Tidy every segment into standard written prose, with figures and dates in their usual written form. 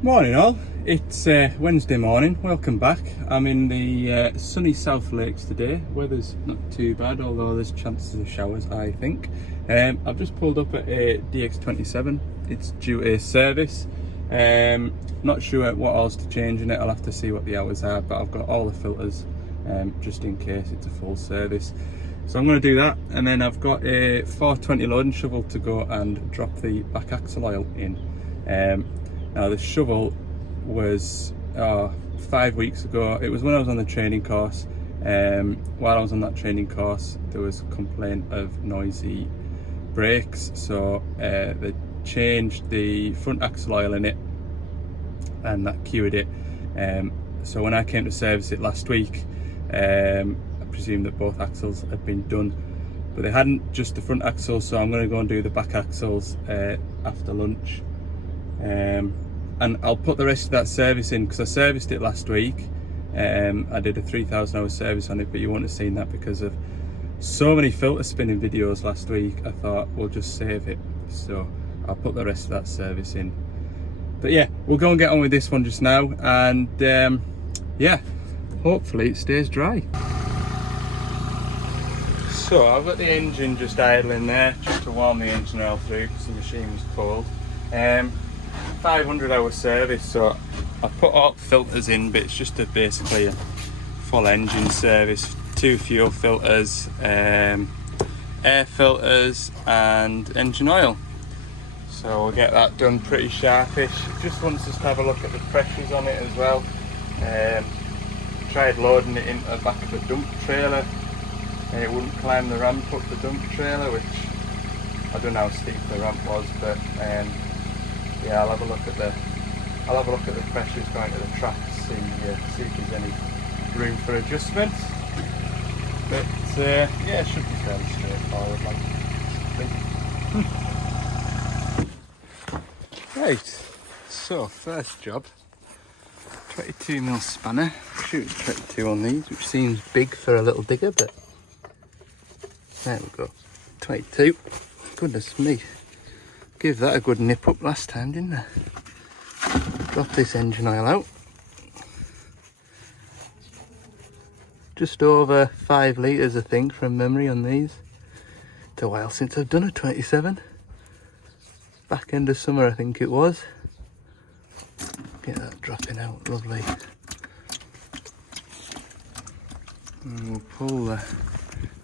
Morning all, it's Wednesday morning, welcome back. I'm in the sunny South Lakes today. Weather's not too bad, although there's chances of showers, I think. I've just pulled up at a DX27, it's due a service. Not sure what else to change in it, I'll have to see what the hours are, but I've got all the filters just in case it's a full service. So I'm going to do that, and then I've got a 420 loading shovel to go and drop the back axle oil in. Now the shovel was 5 weeks ago. It was when I was on the training course. While I was on that training course, there was a complaint of noisy brakes, so they changed the front axle oil in it, and that cured it. So when I came to service it last week, I presumed that both axles had been done, but they hadn't, just the front axle. So I'm going to go and do the back axles after lunch. And I'll put the rest of that service in because I serviced it last week. I did a 3,000 hour service on it, but you wouldn't have seen that because of so many filter spinning videos last week. I thought we'll just save it, so I'll put the rest of that service in. But yeah, we'll go and get on with this one just now, and yeah, hopefully it stays dry. So I've got the engine just idling there just to warm the engine oil through because the machine was cold. 500 hour service, so I put all filters in, but it's just basically a full engine service. 2 fuel filters, air filters and engine oil. So we'll get that done pretty sharpish. Just wants us to have a look at the pressures on it as well. Tried loading it into the back of a dump trailer and it wouldn't climb the ramp up the dump trailer, which I don't know how steep the ramp was, but yeah, I'll have a look at the pressures going to the track to see if there's any room for adjustment. But yeah, it should be fairly straightforward, like I think. Right, so first job, 22mm spanner, shooting 22 on these, which seems big for a little digger, but there we go, 22. Goodness me. Give that a good nip up last time, didn't I? Drop this engine oil out. Just over 5 litres I think from memory on these. It's a while since I've done a 27. Back end of summer I think it was. Get that dropping out, lovely. And we'll pull the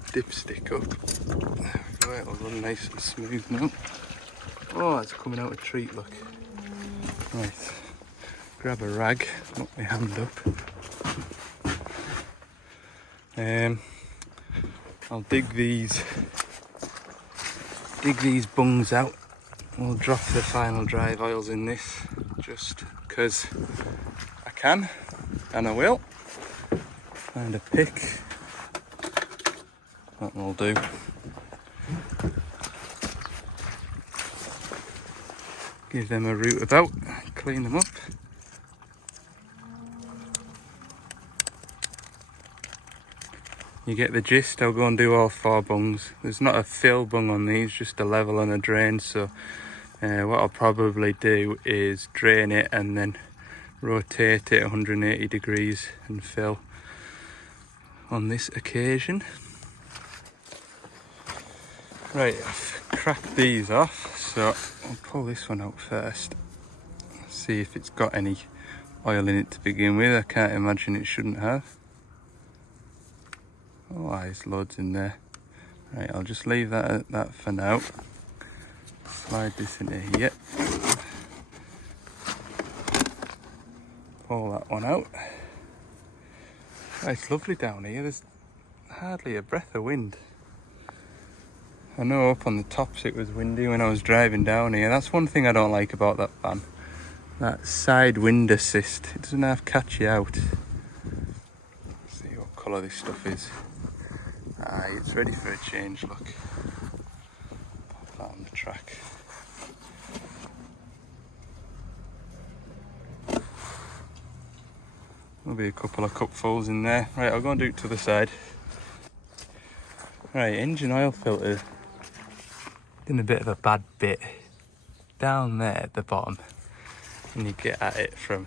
dipstick up. There we go, it'll run nice and smooth now. Oh, it's coming out a treat, look. Right, grab a rag, knock my hand up. I'll dig these bungs out. We'll drop the final drive oils in this, just because I can, and I will. Find a pick, that will do. Give them a root about, clean them up. You get the gist. I'll go and do all 4 bungs. There's not a fill bung on these, just a level and a drain. So what I'll probably do is drain it and then rotate it 180 degrees and fill on this occasion. Right, I've cracked these off, so I'll pull this one out first. See if it's got any oil in it to begin with. I can't imagine it shouldn't have. Oh, there's loads in there. Right, I'll just leave that at that for now. Slide this into here. Pull that one out. Oh, it's lovely down here. There's hardly a breath of wind. I know up on the tops it was windy when I was driving down here. That's one thing I don't like about that van. That side wind assist. It doesn't half catch you out. Let's see what colour this stuff is. Aye, it's ready for a change, look. Pop that on the track. There'll be a couple of cupfuls in there. Right, I'll go and do it to the side. Right, engine oil filter. In a bit of a bad bit. Down there at the bottom. and you get at it from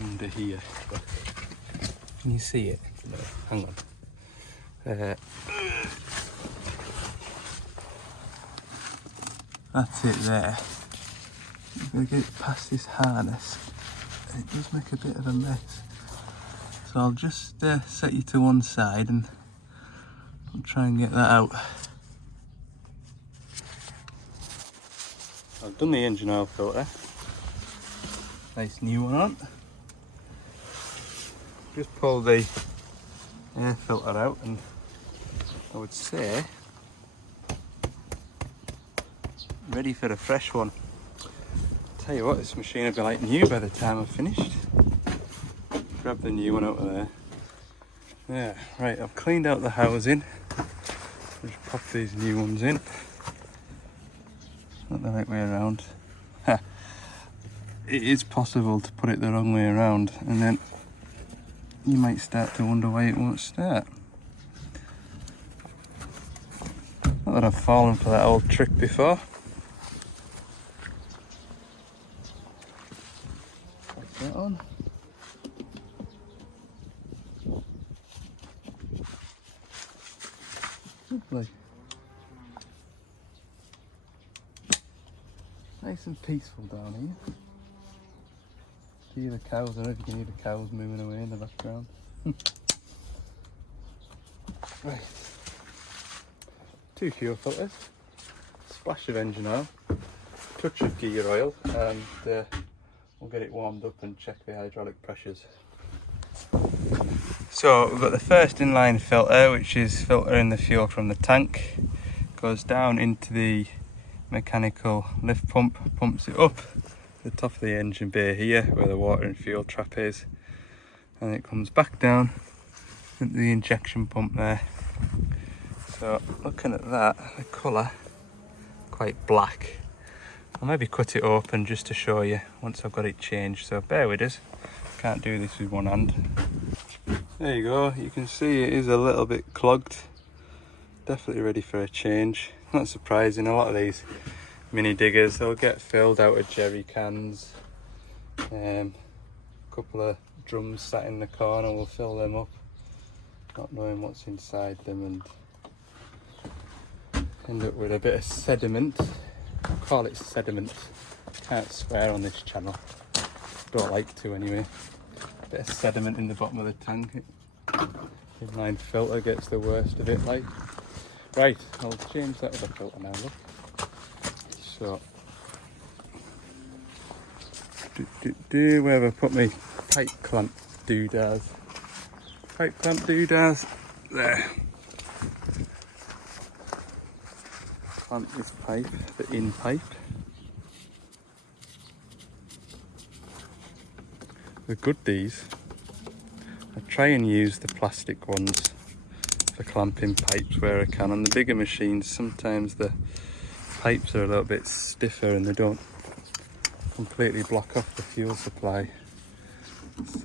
under here. Can you see it? No, hang on. That's it there. I'm going to get it past this harness, and it does make a bit of a mess. So I'll just set you to one side and I'll try and get that out. I've done the engine oil filter. Nice new one on. Just pull the air filter out, and I would say ready for a fresh one. Tell you what, this machine will be like new by the time I've finished. Grab the new one out of there. Yeah, right, I've cleaned out the housing. I'll just pop these new ones in. Not the right way around. Ha. It is possible to put it the wrong way around, and then you might start to wonder why it won't start. Not that I've fallen for that old trick before. Put that on. Lovely. Nice and peaceful down here. Do you hear the cows? I don't know if you can hear the cows moving away in the background. Right. 2 fuel filters, splash of engine oil, touch of gear oil, and we'll get it warmed up and check the hydraulic pressures. So we've got the first inline filter, which is filtering the fuel from the tank. Goes down into the mechanical lift pump, pumps it up to the top of the engine bay here where the water and fuel trap is, and it comes back down into the injection pump there. So looking at that, the colour quite black. I'll maybe cut it open just to show you once I've got it changed, so bear with us. Can't do this with one hand. There you go, you can see it is a little bit clogged. Definitely ready for a change. Not surprising, a lot of these mini diggers, they'll get filled out of jerry cans. A couple of drums sat in the corner, we'll fill them up, not knowing what's inside them, and end up with a bit of sediment. I'll call it sediment. Can't swear on this channel. Don't like to anyway. Bit of sediment in the bottom of the tank. Inline filter gets the worst of it, like. Right, I'll change that other filter now, look. So, where have I put my pipe clamp doodads? Pipe clamp doodads, there. Clamp this pipe, the in pipe. The good these, I try and use the plastic ones for clamping pipes where I can. On the bigger machines, sometimes the pipes are a little bit stiffer and they don't completely block off the fuel supply.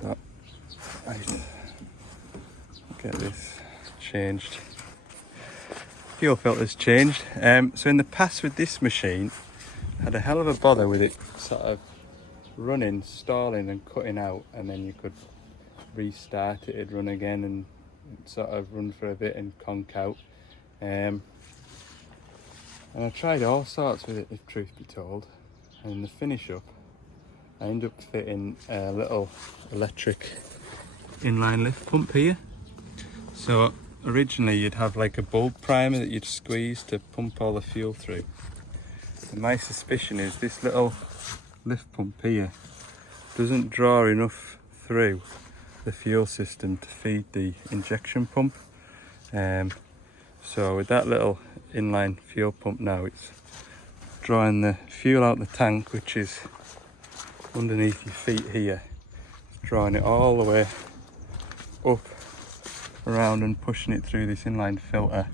So I'll get this changed. Fuel filter's changed. So in the past with this machine, I had a hell of a bother with it sort of running, stalling and cutting out, and then you could restart it, it'd run again and sort of run for a bit and conk out. And I tried all sorts with it, if truth be told, and in the finish up I ended up fitting a little electric inline lift pump here. So originally you'd have like a bulb primer that you'd squeeze to pump all the fuel through, and my suspicion is this little lift pump here doesn't draw enough through the fuel system to feed the injection pump. So with that little inline fuel pump now, it's drawing the fuel out the tank, which is underneath your feet here, it's drawing it all the way up around and pushing it through this inline filter,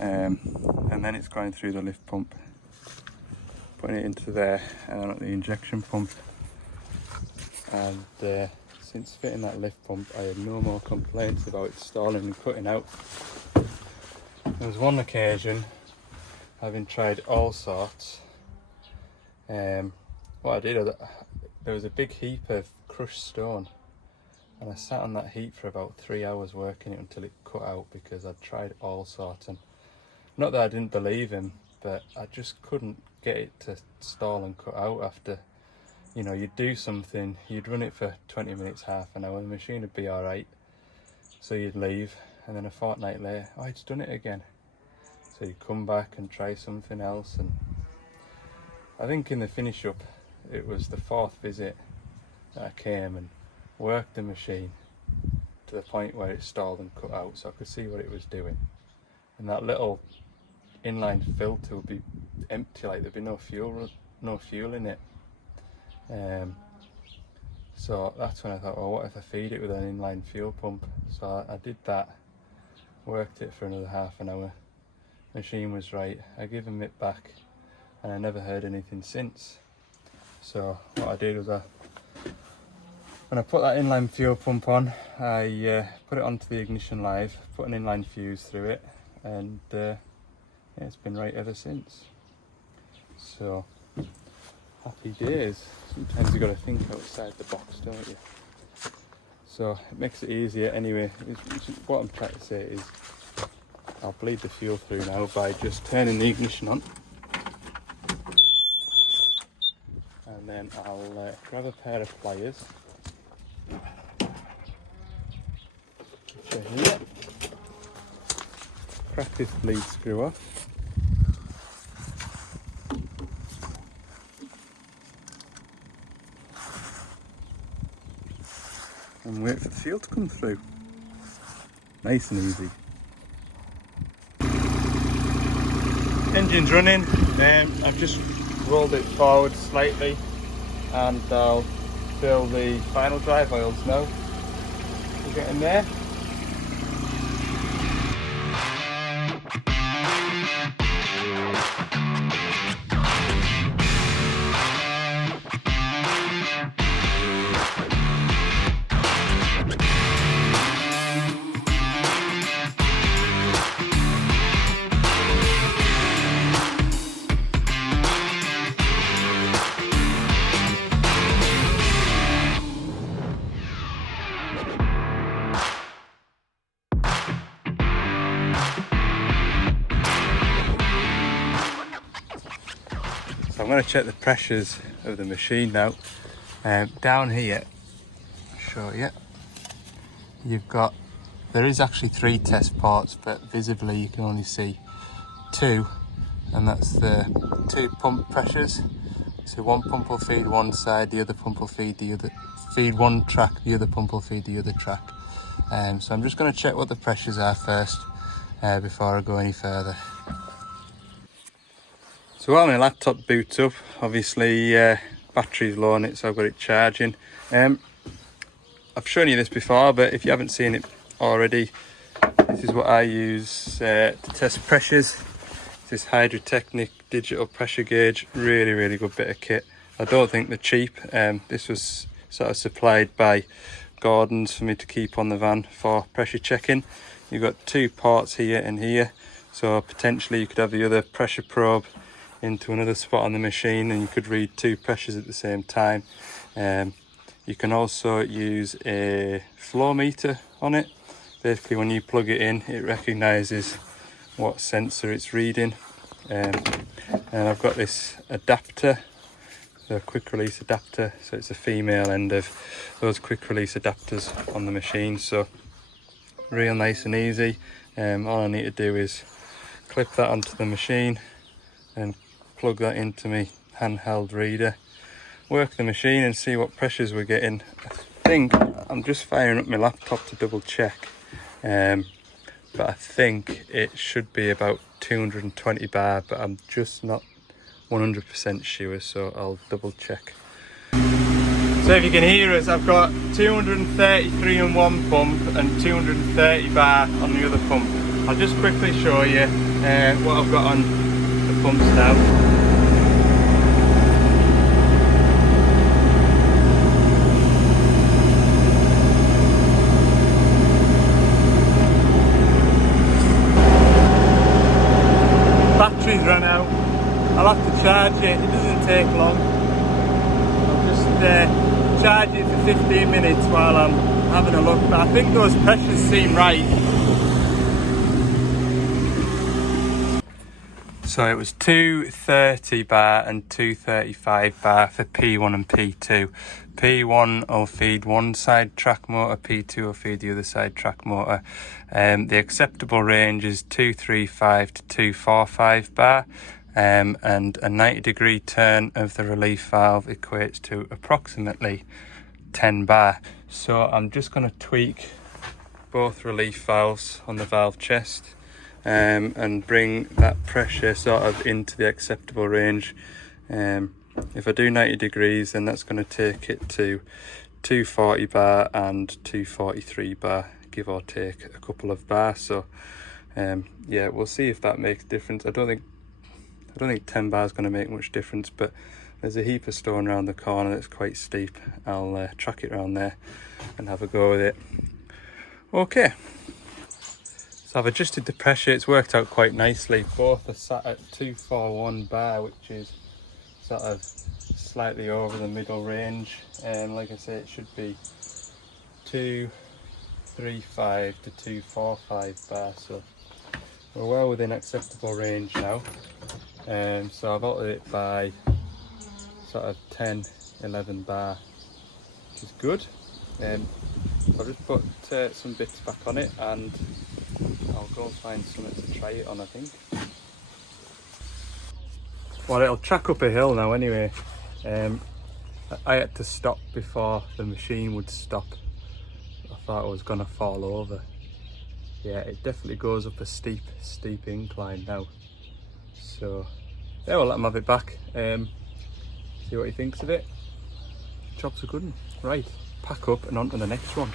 and then it's going through the lift pump, putting it into there and then at the injection pump. And since fitting that lift pump, I had no more complaints about it stalling and cutting out. There was one occasion, having tried all sorts, what I did, there was a big heap of crushed stone, and I sat on that heap for about 3 hours working it until it cut out, because I'd tried all sorts, and not that I didn't believe him, but I just couldn't get it to stall and cut out. After, you know, you'd do something, you'd run it for 20 minutes, half an hour, the machine would be alright, so you'd leave, and then a fortnight later, oh, it's done it again. So you'd come back and try something else, and I think in the finish up, it was the 4th visit that I came and worked the machine to the point where it stalled and cut out, so I could see what it was doing. And that little inline filter would be empty, like there'd be no fuel in it. So that's when I thought, well, what if I feed it with an inline fuel pump? So I did that, worked it for another half an hour. Machine was right. I gave him it back, and I never heard anything since. So what I did was, when I put that inline fuel pump on, I put it onto the ignition live, put an inline fuse through it, and yeah, it's been right ever since. So happy days. Sometimes you've got to think outside the box, don't you? So it makes it easier anyway. What I'm trying to say is, I'll bleed the fuel through now by just turning the ignition on, and then I'll grab a pair of pliers, which are here, crack this bleed screw off, and wait for the fuel to come through. Nice and easy. Engine's running. I've just rolled it forward slightly, and I'll fill the final drive oils now. We're getting there. So I'm going to check the pressures of the machine now. Down here, I'll show you. There is actually 3 test ports, but visibly you can only see 2, and that's the 2 pump pressures. So one pump will feed one side, the other pump will feed one track, the other pump will feed the other track. So I'm just going to check what the pressures are first before I go any further. So while my laptop boots up, obviously battery's low on it, so I've got it charging. I've shown you this before, but if you haven't seen it already, this is what I use to test pressures. This Hydrotechnic digital pressure gauge, really good bit of kit. I don't think they're cheap. This was sort of supplied by Gordon's for me to keep on the van for pressure checking. You've got 2 ports here and here, so potentially you could have the other pressure probe into another spot on the machine, and you could read 2 pressures at the same time. You can also use a flow meter on it. Basically, when you plug it in, it recognises what sensor it's reading. And I've got this adapter, the quick release adapter, so it's a female end of those quick release adapters on the machine, so real nice and easy. All I need to do is clip that onto the machine and plug that into my handheld reader, work the machine and see what pressures we're getting. I think I'm just firing up my laptop to double check, but I think it should be about 220 bar, but I'm just not 100% sure, so I'll double check. So if you can hear us, I've got 233 on one pump and 230 bar on the other pump. I'll just quickly show you what I've got on the pumps now. Battery's run out. I'll have to charge it. It doesn't take long. charge it for 15 minutes while I'm having a look, but I think those pressures seem right. So it was 230 bar and 235 bar for P1 and P2. P1 will feed one side track motor, P2 will feed the other side track motor. The acceptable range is 235 to 245 bar, and a 90-degree turn of the relief valve equates to approximately 10 bar. So I'm just going to tweak both relief valves on the valve chest and bring that pressure sort of into the acceptable range. If I do 90 degrees, then that's going to take it to 240 bar and 243 bar, give or take a couple of bar. So yeah, we'll see if that makes a difference. I don't think 10 bar is going to make much difference, but there's a heap of stone around the corner that's quite steep. I'll track it around there and have a go with it. Okay. So I've adjusted the pressure, it's worked out quite nicely. Both are sat at 241 bar, which is sort of slightly over the middle range. Like I say, it should be 235 to 245 bar, so we're well within acceptable range now. So I've altered it by sort of 10, 11 bar, which is good. I've just put some bits back on it, and I'll go and find something to try it on, I think. Well, it'll track up a hill now anyway. I had to stop before the machine would stop. I thought I was gonna fall over. Yeah, it definitely goes up a steep incline now. So yeah, we'll let him have it back. See what he thinks of it. Job's a good one. Right, pack up and on to the next one.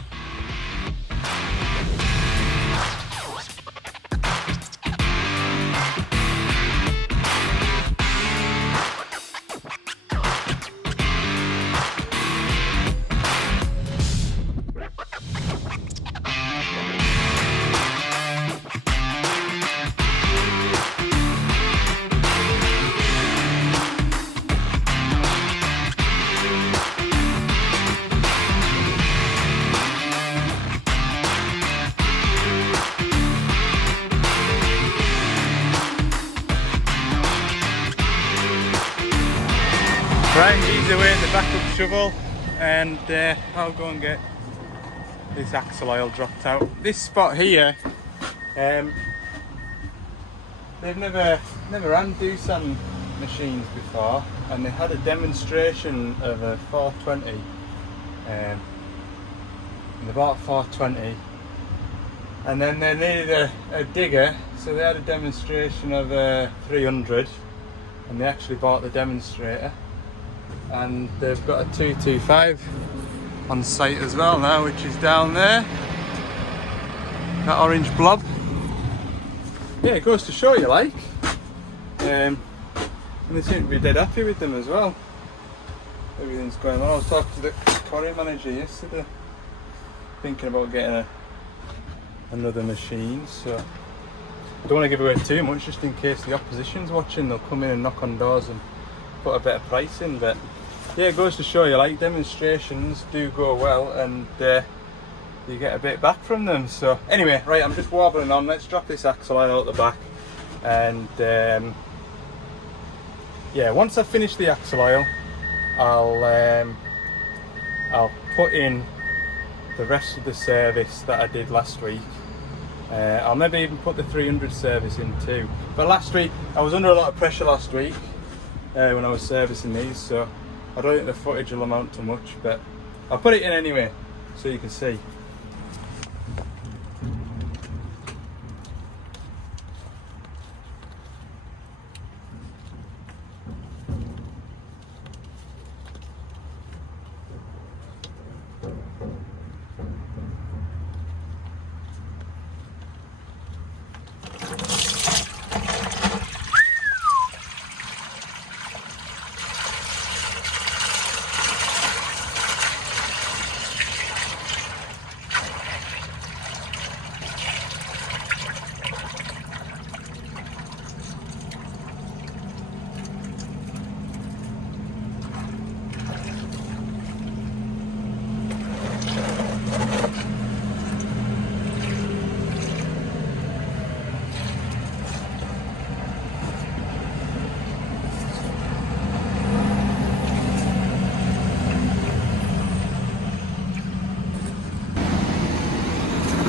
Right, he's away in the backup shovel, and I'll go and get this axle oil dropped out. This spot here, they've never ran Doosan machines before, and they had a demonstration of a 420, and they bought a 420, and then they needed a digger, so they had a demonstration of a 300, and they actually bought the demonstrator. And they've got a 225 on site as well now, which is down there, that orange blob. Yeah, it goes to show you, like, and they seem to be dead happy with them as well. Everything's going well. I was talking to the quarry manager yesterday, thinking about getting another machine, so I don't want to give away too much, just in case the opposition's watching. They'll come in and knock on doors and put a better price in. But yeah, it goes to show you, like, demonstrations do go well, and you get a bit back from them. So anyway, right, I'm just wobbling on. Let's drop this axle oil out the back, and yeah, once I finish the axle oil, I'll put in the rest of the service that I did last week. I'll maybe even put the 300 service in too. But last week, I was under a lot of pressure last week when I was servicing these, so I don't think the footage will amount to much, but I'll put it in anyway so you can see.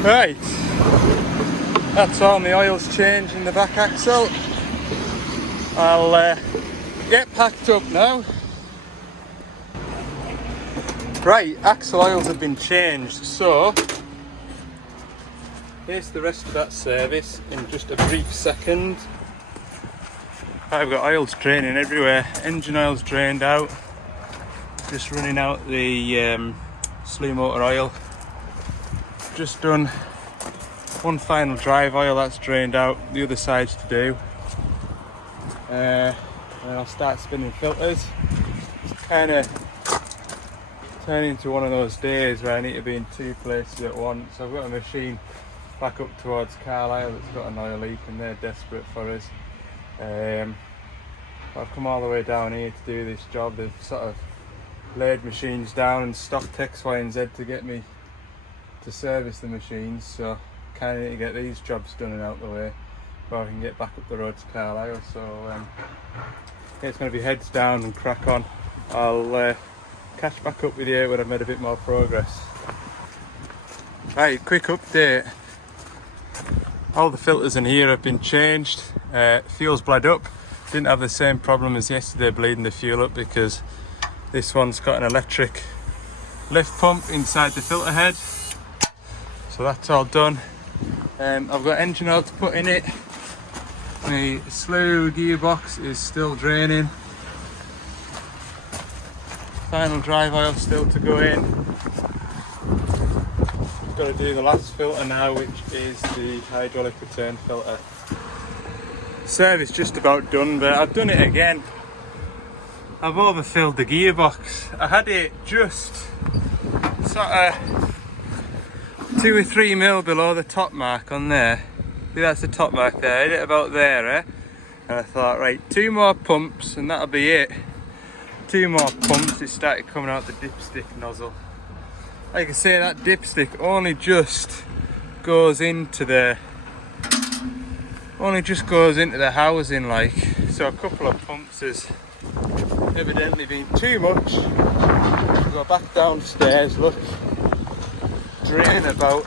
Right, that's all my oil's changed in the back axle. I'll get packed up now. Right, axle oils have been changed, so here's the rest of that service in just a brief second. I've got oils draining everywhere, engine oil's drained out, just running out the slew motor oil. Just done one final drive oil, that's drained out, the other side's to do. And I'll start spinning filters. It's kind of turning into one of those days where I need to be in two places at once. I've got a machine back up towards Carlisle that's got an oil leak and they're desperate for us. I've come all the way down here to do this job. They've sort of laid machines down and stopped X, Y and Z to get me to service the machines, so kind of need to get these jobs done and out the way before I can get back up the road to Carlisle. So yeah, it's going to be heads down and crack on. I'll catch back up with you when I've made a bit more progress. Right, quick update. All the filters in here have been changed. Fuel's bled up. Didn't have the same problem as yesterday bleeding the fuel up because this one's got an electric lift pump inside the filter head. So that's all done. I've got engine oil to put in it. The slew gearbox is still draining. Final drive oil still to go in. Got to do the last filter now, which is the hydraulic return filter. Service just about done, but I've done it again. I've overfilled the gearbox. I had it just sort of 2 or 3 mil below the top mark on there. See, that's the top mark there. I had it about there, eh? And I thought, right, 2 more pumps and that'll be it. 2 more pumps, it started coming out the dipstick nozzle. Like I say, that dipstick only just goes into the housing, like. So a couple of pumps has evidently been too much. We'll go back downstairs, look, drain about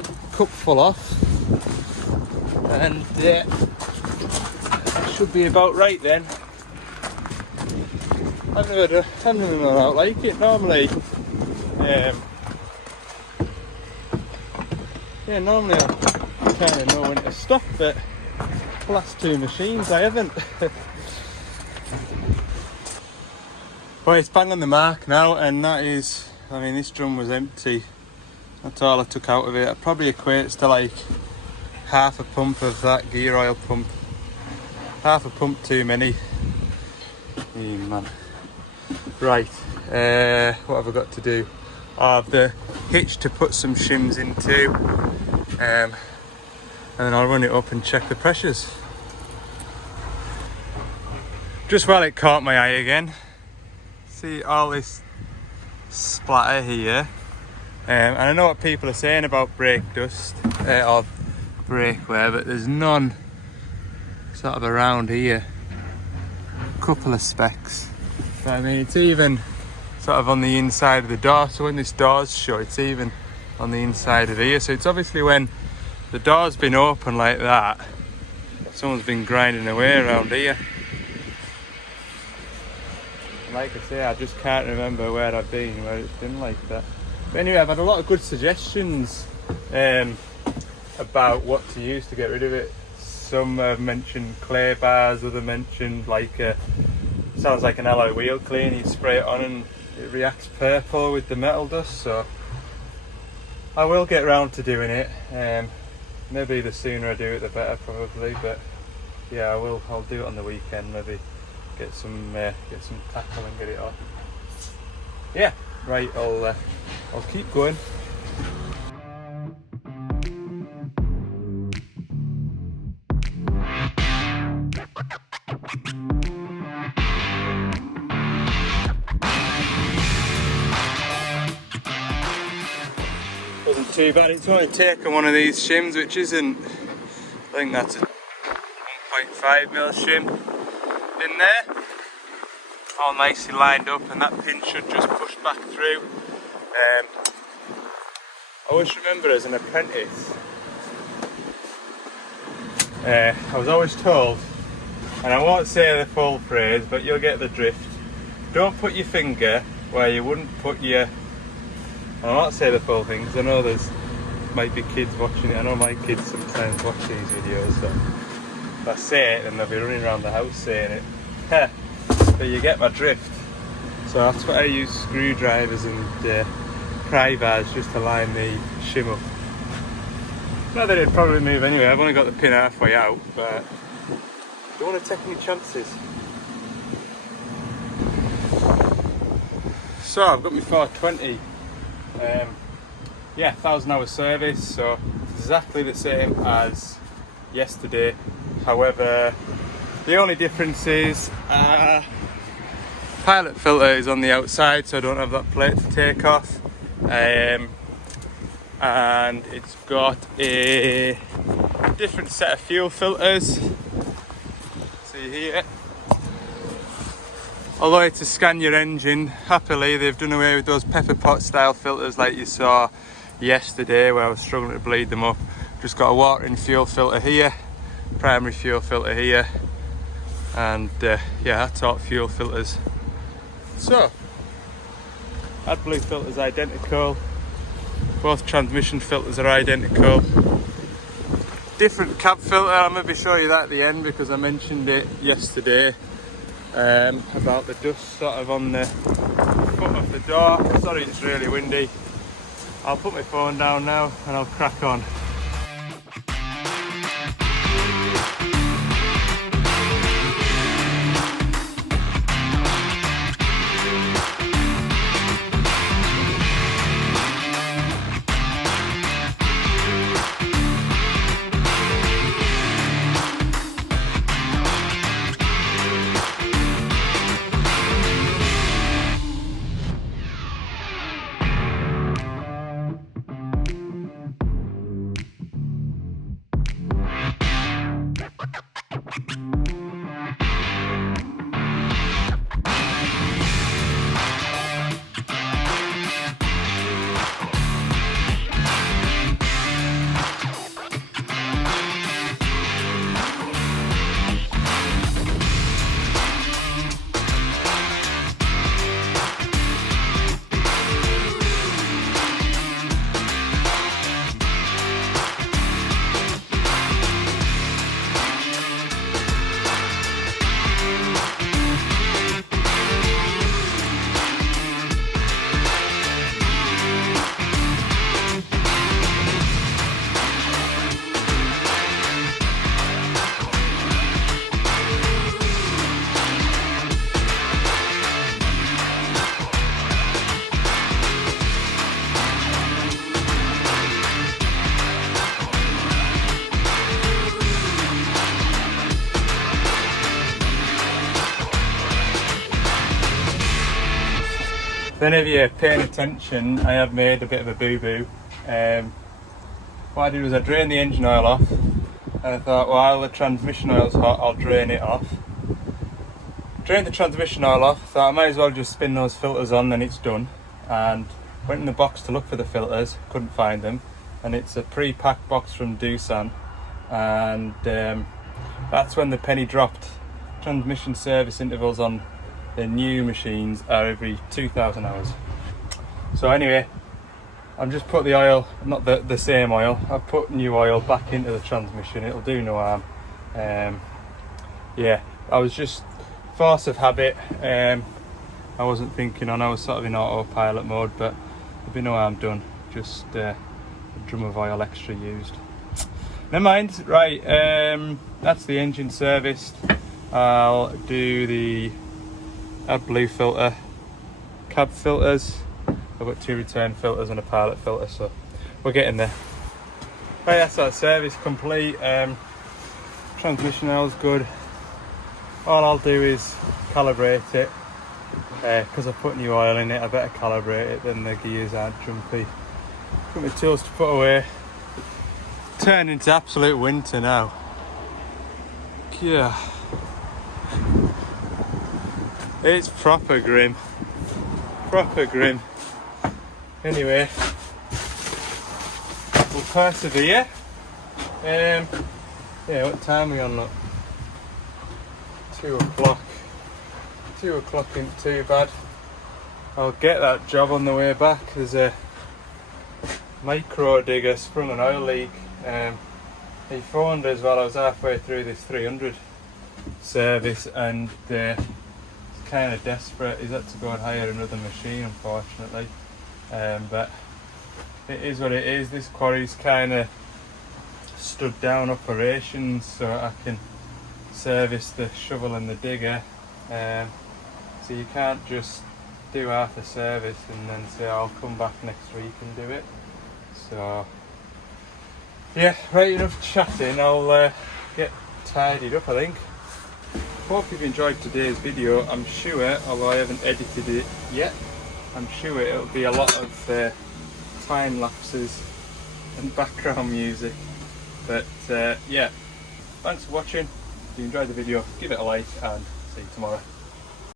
a cup full off, and should be about right then. I've never run out like it normally. Normally I kind of know when to stop, but the last 2 machines I haven't. Well, it's bang on the mark now, and that is, I mean, this drum was empty. That's all I took out of it. It probably equates to like half a pump of that gear oil pump. Half a pump too many. Man. Right, what have I got to do? I have the hitch to put some shims into, and then I'll run it up and check the pressures. Just while it caught my eye again, see all this splatter here, and I know what people are saying about brake dust or brake wear, but there's none sort of around here. A couple of specks. But I mean, it's even sort of on the inside of the door, so when this door's shut, it's even on the inside of here. So it's obviously when the door's been open like that, someone's been grinding away around here. And like I say, I just can't remember where I've been, where it's been like that. But anyway, I've had a lot of good suggestions about what to use to get rid of it. Some have mentioned clay bars, other mentioned like sounds like an alloy wheel clean. You spray it on and it reacts purple with the metal dust. So I will get round to doing it. Maybe the sooner I do it the better, probably. But yeah, I'll do it on the weekend. Maybe get some tackle and get it off. Yeah, right. I'll keep going. Wasn't too bad. It's only taken one of these shims, which isn't, I think that's a 1.5mm shim in there, all nicely lined up, and that pin should just push back through. always remember as an apprentice, I was always told, and I won't say the full phrase, but you'll get the drift. Don't put your finger where you wouldn't put your... I won't say the full thing because I know there's might be kids watching it. I know my kids sometimes watch these videos, so if I say it then they'll be running around the house saying it. But you get my drift. So that's what I use screwdrivers and pry bars just to line the shim up. Not that it'd probably move anyway, I've only got the pin halfway out, but don't want to take any chances. So I've got my 420, yeah, 1,000 hour service, so exactly the same as yesterday. However, the only difference is pilot filter is on the outside, so I don't have that plate to take off, and it's got a different set of fuel filters. See here. Although it's to scan your engine, happily they've done away with those pepper pot style filters like you saw yesterday where I was struggling to bleed them up. Just got a water and fuel filter here, primary fuel filter here, and yeah, that's all fuel filters. So, AdBlue filter's identical, both transmission filters are identical. Different cab filter, I'll maybe show you that at the end because I mentioned it yesterday. About the dust sort of on the foot of the door. Sorry, it's really windy. I'll put my phone down now and I'll crack on. If any of you are paying attention, I have made a bit of a boo-boo. What I did was I drained the engine oil off, and I thought while the transmission oil's hot, I'll drain it off. Drained the transmission oil off, thought I might as well just spin those filters on, then it's done. And went in the box to look for the filters, couldn't find them. And it's a pre-packed box from Doosan. And that's when the penny dropped. Transmission service intervals on the new machines are every 2,000 hours. So anyway, I've just put the oil, not the same oil, I've put new oil back into the transmission. It'll do no harm. Yeah, I was just force of habit. I wasn't thinking on, I was sort of in autopilot mode, but there'll be no harm done. Just a drum of oil extra used. Never mind. Right, that's the engine serviced. I'll do the AdBlue filter, cab filters. I've got 2 return filters and a pilot filter, so we're getting there. Right, that's our service complete. Transmission oil's good. All I'll do is calibrate it, because I put new oil in it. I better calibrate it, then the gears aren't jumpy. Got my tools to put away. Turned into absolute winter now. Yeah. It's proper grim. Proper grim. Anyway, persevere. Yeah, what time are we on? Look, 2 o'clock. 2 o'clock ain't too bad. I'll get that job on the way back. There's a micro digger sprung an oil leak. He phoned us while I was halfway through this 300 service, and he's kind of desperate. He's had to go and hire another machine, unfortunately. But it is what it is. This quarry's kind of stood down operations, so I can service the shovel and the digger. So you can't just do half a service and then say I'll come back next week and do it. So yeah, right, enough chatting. I'll get tidied up, I think. Hope you've enjoyed today's video. I'm sure, although I haven't edited it yet, I'm sure it'll be a lot of time lapses and background music. But yeah, thanks for watching. If you enjoyed the video, give it a like and see you tomorrow.